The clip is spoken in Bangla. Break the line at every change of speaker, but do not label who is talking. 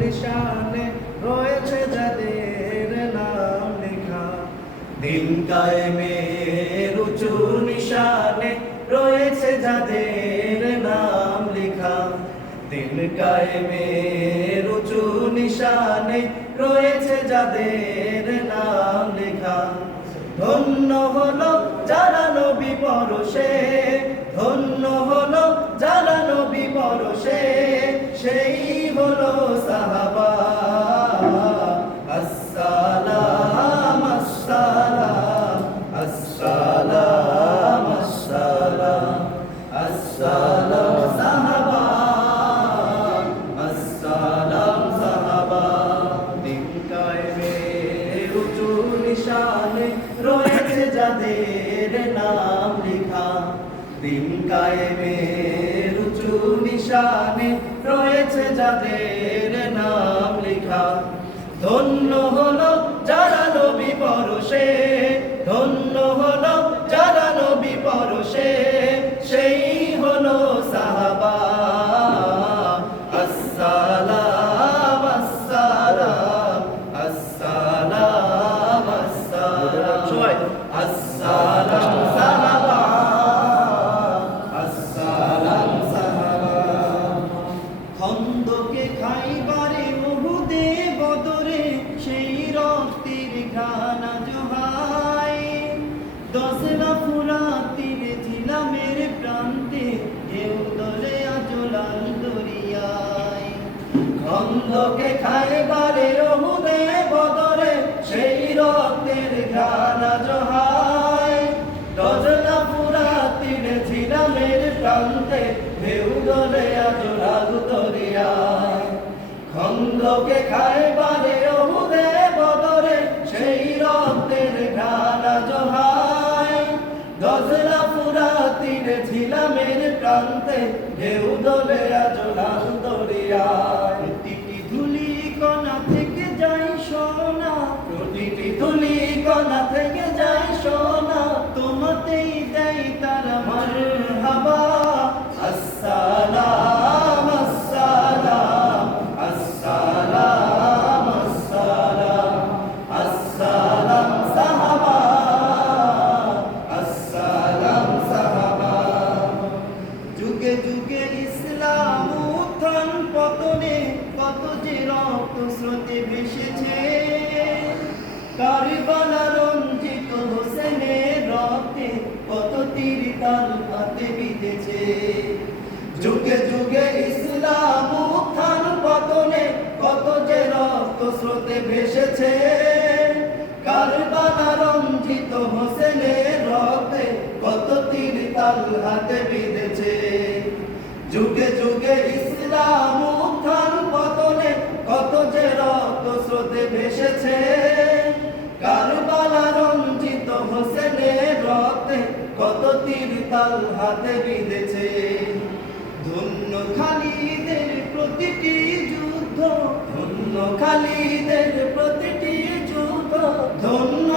নিশানে রয়েছে যাদের নাম লেখা। দিন কায়েমের উঁচু নিশানে রয়েছে যাদের নাম লেখা। দিন কায়েমের উঁচু নিশানে রয়েছে যাদের নাম লেখা। ধন্য হলো যারা নবী পরশে যাদের নাম লেখা। দিন কায়েমের উঁচু নিশানে রয়েছে যাদের নাম লেখা। ধন্য খন্দকে খাইবারে মুহুদে বদরে, সেই রক্তের ঘানা জোহাই দশরা ফুরাতির ঝিলামের প্রান্তে ঢেউ দলে আজলাল দরিয়ায়। খন্দকে খায় বারে অহুদে বদরে, সেই রক্তের ঘানা জহায় গজরা ফুরা তীরে ঝিলামের প্রান্তে ঢেউ দলে আজলাল দরিয়ায়। কণা থেকে যাই সোনা তোমাতেই কারবালা রঞ্জিত হোসেনের রক্তে কত তীর তাল হাতে বিঁধেছে। যুগে যুগে ইসলাম উত্থান পতনে কত যে রক্ত স্রোতে ভেসেছে। কারবালা রঞ্জিত হোসেনের রক্তে কত তীর তাল হাতে বিঁধেছে। যুগে যুগে ইসলাম উত্থান পতনে কত যে রক্ত স্রোতে ভেসেছে। কত তীর তাল হাতে বিঁধেছে। ধন্য প্রতিটি যুদ্ধ ধন্য খালিদের প্রতিটি যুদ্ধ ধন্য